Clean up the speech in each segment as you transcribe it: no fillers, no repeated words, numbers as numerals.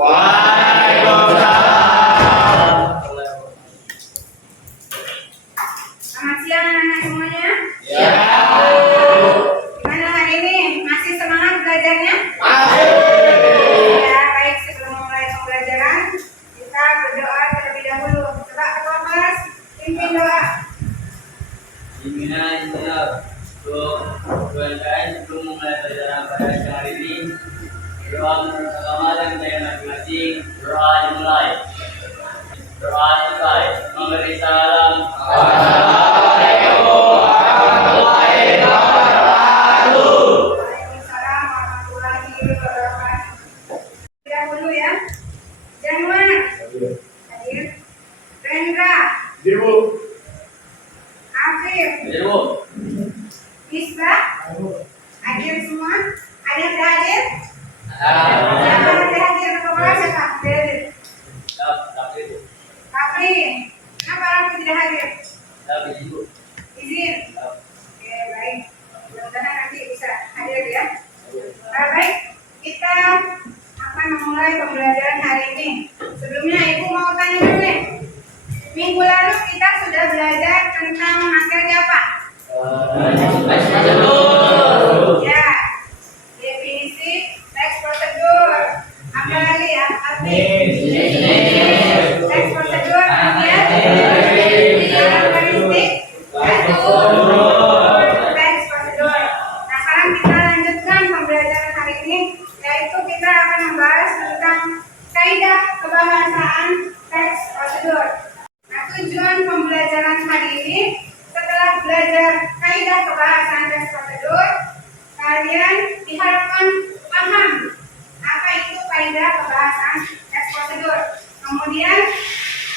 Waalaikumsalam. Selamat siang anak-anak semuanya. Ya. Gimana hari ini? Masih semangat belajarnya? Masih. Ya, baik. Sebelum memulai pembelajaran, kita berdoa terlebih dahulu. Coba ketua kelas pimpin doa. Sebelum memulai pelajaran pada siang hari ini, doa menurut agama dan budaya masing-masing. Doa dimulai. Doa selesai. Memberi salam. Assalamualaikum warahmatullahi wabarakatuh. Waalaikumsalam warahmatullahi wabarakatuh. Dahulu ya. Januar. Hadir. Rendra. Ibu. Afif. Ibu. Misbah. Hadir semua. Ada yang hadir? Ada. Siapa yang hadir? Kepala siapa? Hadir. Ibu. Kapri. Kenapa Raffi tidak hadir? Ibu. Izin. Oke, baik. Mudah-mudahan nanti bisa hadir ya. Baik, kita akan memulai pembelajaran hari ini. Sebelumnya Ibu mau tanya dulu nih. Minggu lalu kita sudah belajar tentang materi apa? Ya, definisi, teks prosedur. Apa lagi ya? Teks prosedur, kemudian karakteristik, teks prosedur. Nah, sekarang kita lanjutkan pembelajaran hari ini, yaitu kita akan membahas tentang kaidah kebahasaan teks prosedur. Nah, tujuan pembelajaran hari ini, setelah belajar kaidah kebahasaan teks prosedur, kalian diharapkan paham apa itu kaidah kebahasaan teks prosedur. Kemudian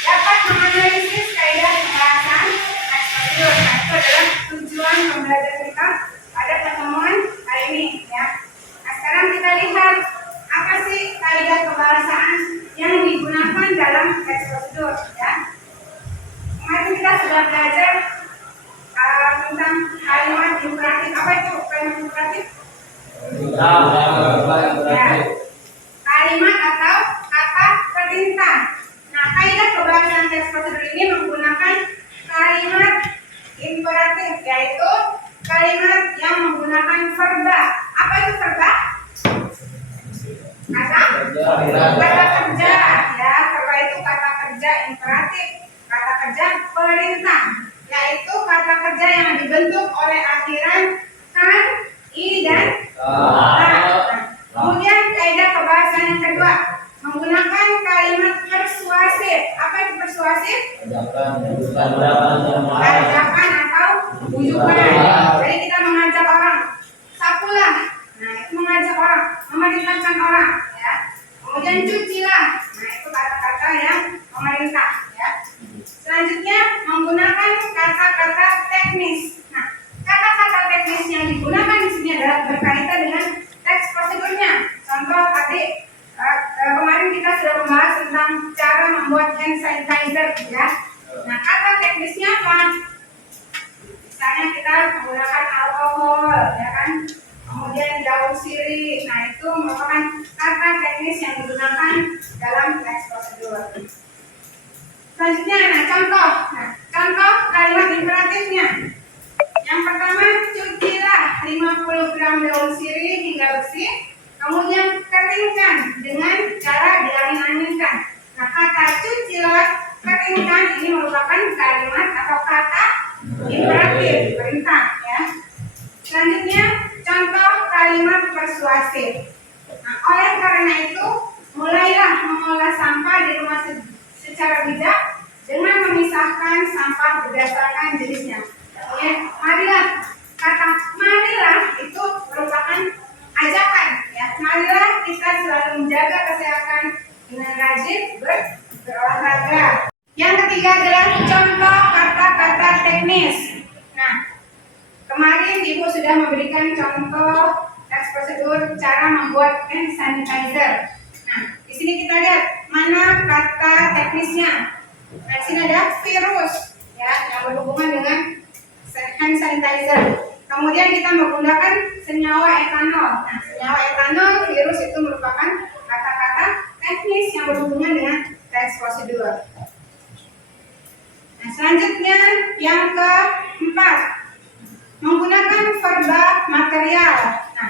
dapat menganalisis kaidah kebahasaan teks prosedur. Nah, itu adalah tujuan pembelajaran kita pada pertemuan hari ini ya. Nah, sekarang kita lihat apa sih kaidah kebahasaan yang digunakan dalam teks prosedur ya. Kemarin kita sudah belajar tentang kalimat imperatif. Apa itu kalimat imperatif? Ya, kalimat atau kata perintah. Nah, kaidah kebahasaan teks prosedur ini menggunakan kalimat imperatif, yaitu kalimat yang menggunakan verba. Apa itu verba? Kata kerja ya. Verba itu kata kerja imperatif, kata kerja perintah, yaitu kata kerja yang dibentuk oleh akhiran kan, i dan nah. Kemudian kaidah kebahasaan yang kedua menggunakan kalimat persuasif. Apa itu persuasif? Ajakan atau bujukan. Jadi kita mengajak orang, sapulah. Nah, itu mengajak orang, memerintahkan orang ya. Kemudian cucilah. Nah, itu kata-kata yang memerintah ya. Selanjutnya menggunakan kata-kata teknis. Nah, kata-kata teknis yang digunakan di sini adalah berkaitan dengan teks prosedurnya. Contoh tadi kemarin kita sudah membahas tentang cara membuat hand sanitizer ya. Nah, kata teknisnya apa? Misalnya kita menggunakan alkohol ya kan. Kemudian daun sirih. Nah, itu merupakan kata teknis yang digunakan dalam teks prosedur. Selanjutnya, contoh kalimat imperatifnya. Yang pertama, cucilah 50 gram daun sirih hingga bersih, kemudian keringkan dengan cara diangin-anginkan. Nah, kata cucilah, keringkan ini merupakan kalimat atau kata imperatif, perintah ya. Selanjutnya, contoh kalimat persuasif. Nah, oleh karena itu, mulailah mengolah sampah di rumah secara bijak dengan memisahkan sampah berdasarkan jenisnya. Ya, marilah, kata marilah itu merupakan ajakan ya. Marilah kita selalu menjaga kesehatan dengan rajin berolahraga. Yang ketiga adalah contoh kata-kata teknis. Nah, kemarin Ibu sudah memberikan contoh teks prosedur cara membuat hand sanitizer. Nah, di sini kita lihat mana kata teknisnya. Nah, di sini ada virus ya yang berhubungan dengan hand sanitizer. Kemudian kita menggunakan senyawa etanol. Nah, senyawa etanol, virus itu merupakan kata-kata teknis Selanjutnya yang keempat, menggunakan verba material. Nah,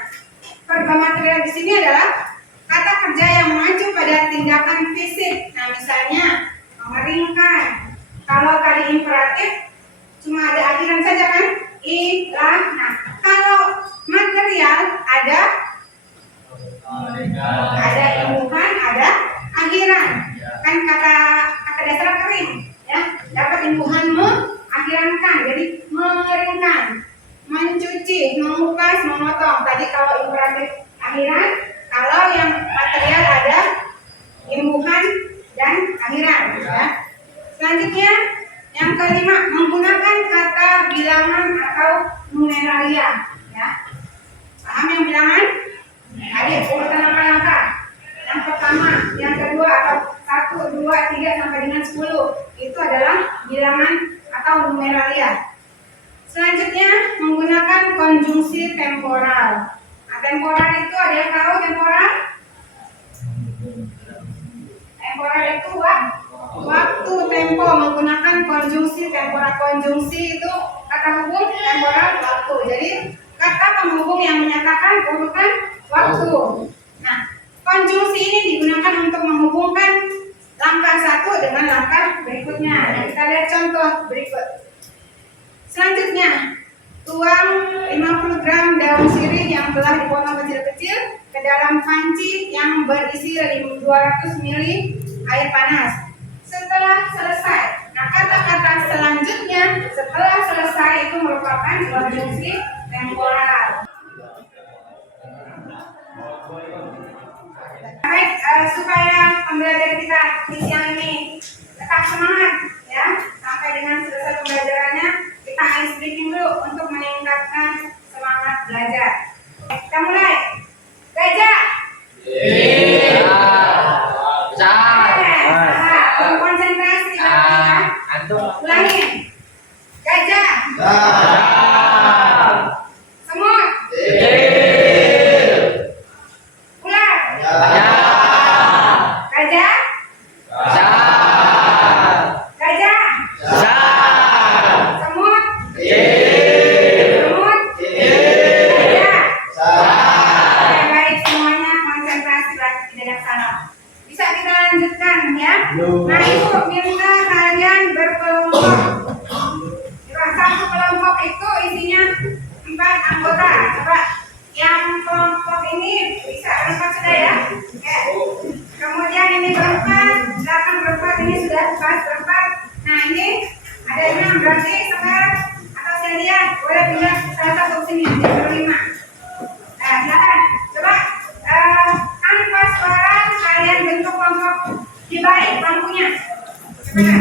verba material di sini adalah kata kerja yang mengacu pada tindakan fisik. Nah, misalnya mengeringkan. Kalau tadi imperatif cuma ada akhiran saja kan? Ilah. Nah, kalau material ada imbuhan, ada akhiran. Kan kata dasar kering, ya. Dapat imbuhan mengakhirankan, jadi mengeringkan, mencuci, mengupas, memotong. Tadi kalau imperatif akhiran, kalau yang material ada imbuhan dan akhiran, ya. Selanjutnya yang kelima, menggunakan kata bilangan atau numeralia, ya. Paham yang bilangan? Ada urutan angka-angka. Yang pertama, yang kedua atau 1, 2, 3 sampai dengan 10 itu adalah bilangan atau numeralia. Selanjutnya menggunakan konjungsi temporal. Nah, temporal itu ada yang tahu temporal? Temporal itu waktu, tempo, menggunakan konjungsi temporal. Konjungsi itu kata hubung, temporal waktu. Jadi kata penghubung yang menyatakan urutan waktu. Nah, konjungsi ini digunakan untuk menghubungkan langkah satu dengan langkah berikutnya. Nah, kita lihat contoh berikut. Selanjutnya, tuang 50 gram daun sirih yang telah dipotong kecil-kecil ke dalam panci yang berisi 200 ml air panas. Setelah selesai, nah kata-kata selanjutnya setelah selesai itu merupakan konjungsi temporal. Baik, supaya pembelajaran kita di siang ini tetap semangat, ya, sampai dengan selesai pembelajarannya kita ice breaking dulu untuk meningkatkan semangat belajar. Kita mulai. Gajah. Konsentrasi ya. Ulangin. Gajah. Semut. Ular. Gajah. Gajah. Semut. Semut. Gajah. Oke, baik, semuanya konsentrasi lagi, tidak ada salah. Bisa kita lanjutkan ya. Nah, ibu minta kalian berkelompok. Satu kelompok itu isinya 4 anggota. Coba yang kelompok ini bisa berempat sudah ya. Oke. Kemudian ini berempat, belakang berempat, ini sudah pas berempat. Nah, ini ada 6 berarti sekarang atau Celia boleh pindah salah satu sini jadi berlima. Nah, silakan. Coba tanpa suara kalian bentuk kelompok di balik bangkunya. Coba.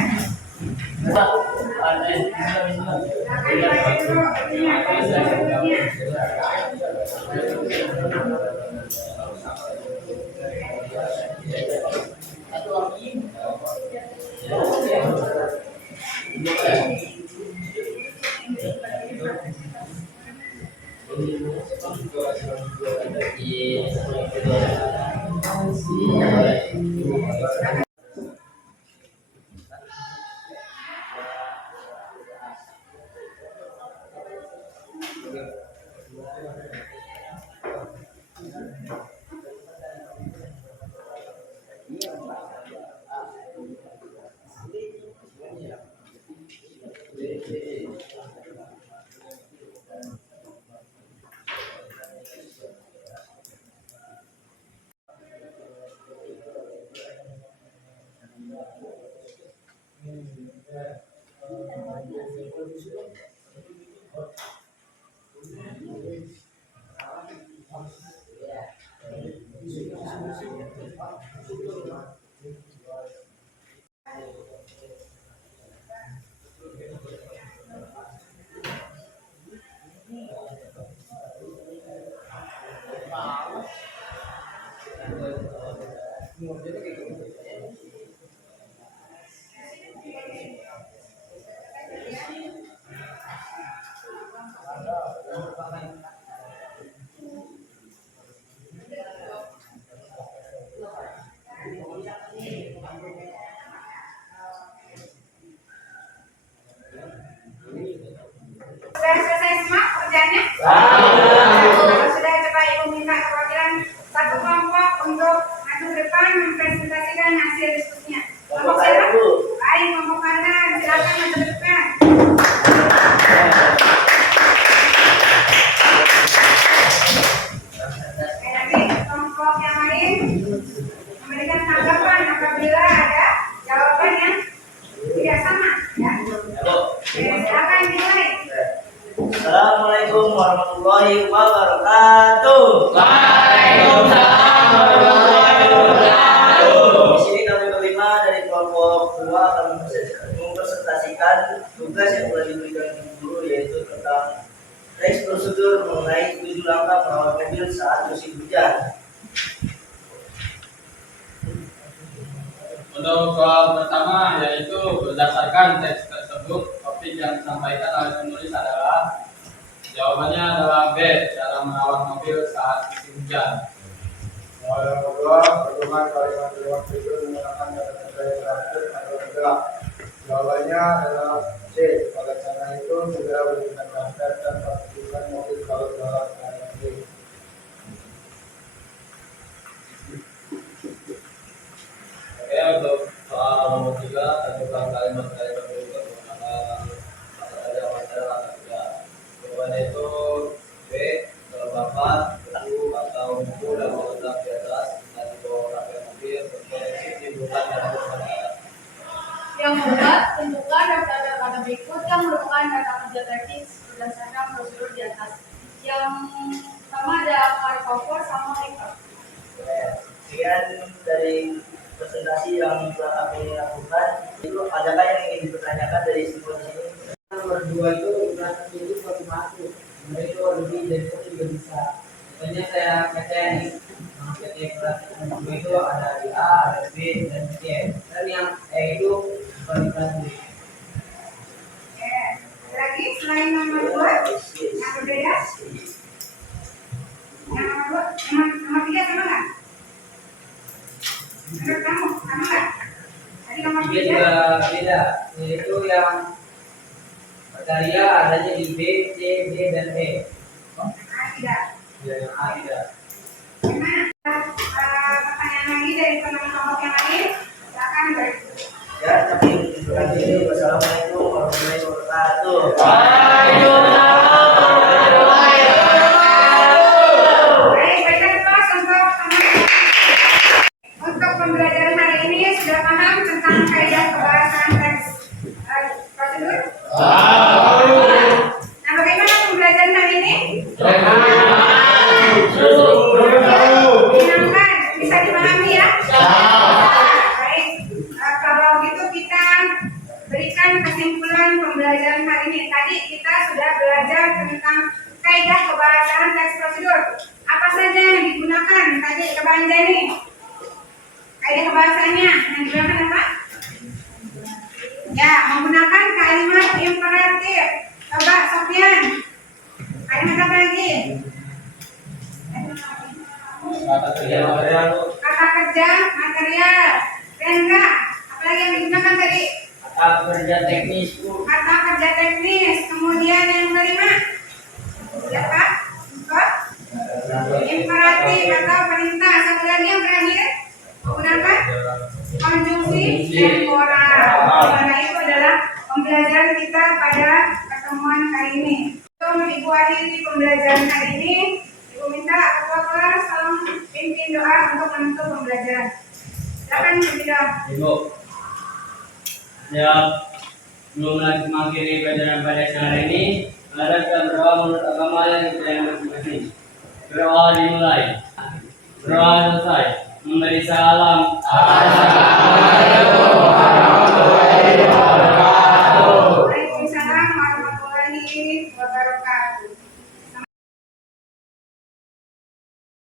ke depan mempresentasikan hasil diskusinya. Kelompok Kelompok saya siapa? dulu. Baik, kelompok kanan. Silakan maju ke depan. Oke, nanti kelompok yang lain memberikan tanggapan apabila ada jawaban yang tidak sama. Ya. Ya, Bu. Oke, silakan dimulai. Assalamualaikum warahmatullahi wabarakatuh. Waalaikumsalam warahmatullahi wabarakatuh. Di sini kami berlima dari kelompok 2 akan mempresentasikan tugas yang telah diberikan guru, yaitu tentang teks prosedur mengenai 7 langkah merawat mobil saat musim hujan. Untuk soal pertama yaitu berdasarkan teks tersebut, topik yang disampaikan oleh penulis adalah jawabannya adalah B, cara merawat mobil saat musim hujan. Soal yang kedua, bagaimana kalimat jawab berikut menggunakan kata-kata yang terakhir atau tergelak? Jawabannya adalah C. Pada cara itu segera berikan daftar dan pastikan mobil kalau dalam keadaan B. Oke, untuk soal nomor 3, tentukan kalimat-kalimat berikut menggunakan kata-kata wawancara atau tidak. Jawabannya itu B, kelembapan, buku atau buku dan terletak di atas dan di bawah rangka mobil berkoneksi timbulan dan berkoneksi. Yang kedua, tentukan daftar kata berikut yang merupakan kata kerja teknis berdasarkan prosedur di atas. Yang pertama ada cartographer sama maker. Sekian dari presentasi yang telah kami lakukan. Itu adakah yang ingin dipertanyakan dari semua di sini? Nomor 2 itu berarti itu suatu masuk. Nomor itu lebih dari satu juga bisa. Contohnya saya PT nih, PT berarti nomor 2 itu ada di A, ada B, dan C. Dan yang E itu kualifikasi. Oke, lagi selain nomor 2 yang berbeda. Yang nomor 2, nomor 3 sama nggak? Menurut kamu sama nggak? Tadi nomor 3 juga beda, yaitu yang kriteria adanya di B, C, D, dan E. tidak. Yang A tidak. Gimana? Pertanyaan lagi dari kelompok yang lain. Silakan berdiskusi. Ya, tapi terima kasih. Wassalamualaikum warahmatullahi wabarakatuh. Baik, baiklah kelas untuk pembelajaran hari ini sudah paham tentang kaidah kebahasaan teks prosedur? Nah, bagaimana pembelajaran hari ini? Menyenangkan, bisa dipahami ya? Baik, kalau gitu kita berikan kesimpulan pembelajaran hari ini. Tadi kita sudah belajar tentang kaidah kebahasaan teks prosedur. Apa saja yang digunakan tadi kebaca nih? Kaidah kebahasaannya yang digunakan apa? Ya, menggunakan kalimat imperatif. Coba Sofyan. Kalimat apa lagi? Kata kerja material, Kata kerja material. Rendra, apalagi yang digunakan tadi? Kata kerja teknis, Bu. Kata kerja teknis. Kemudian yang kelima, siapa? Kok? Imperatif atau perintah. Satu lagi yang terakhir, menggunakan konjungsi temporal. Karena itu adalah pembelajaran kita pada pertemuan kali ini. Untuk Ibu akhiri pembelajaran kali ini, Ibu minta ketua kelas tolong pimpin doa untuk menutup pembelajaran. Silakan pimpin doa. Ibu. Ya, belum lagi mengakhiri pelajaran pada siang hari ini. Mengadakan berdoa menurut agama yang kita yang masing-masing. Berdoa dimulai. Berdoa selesai. Memberi salam.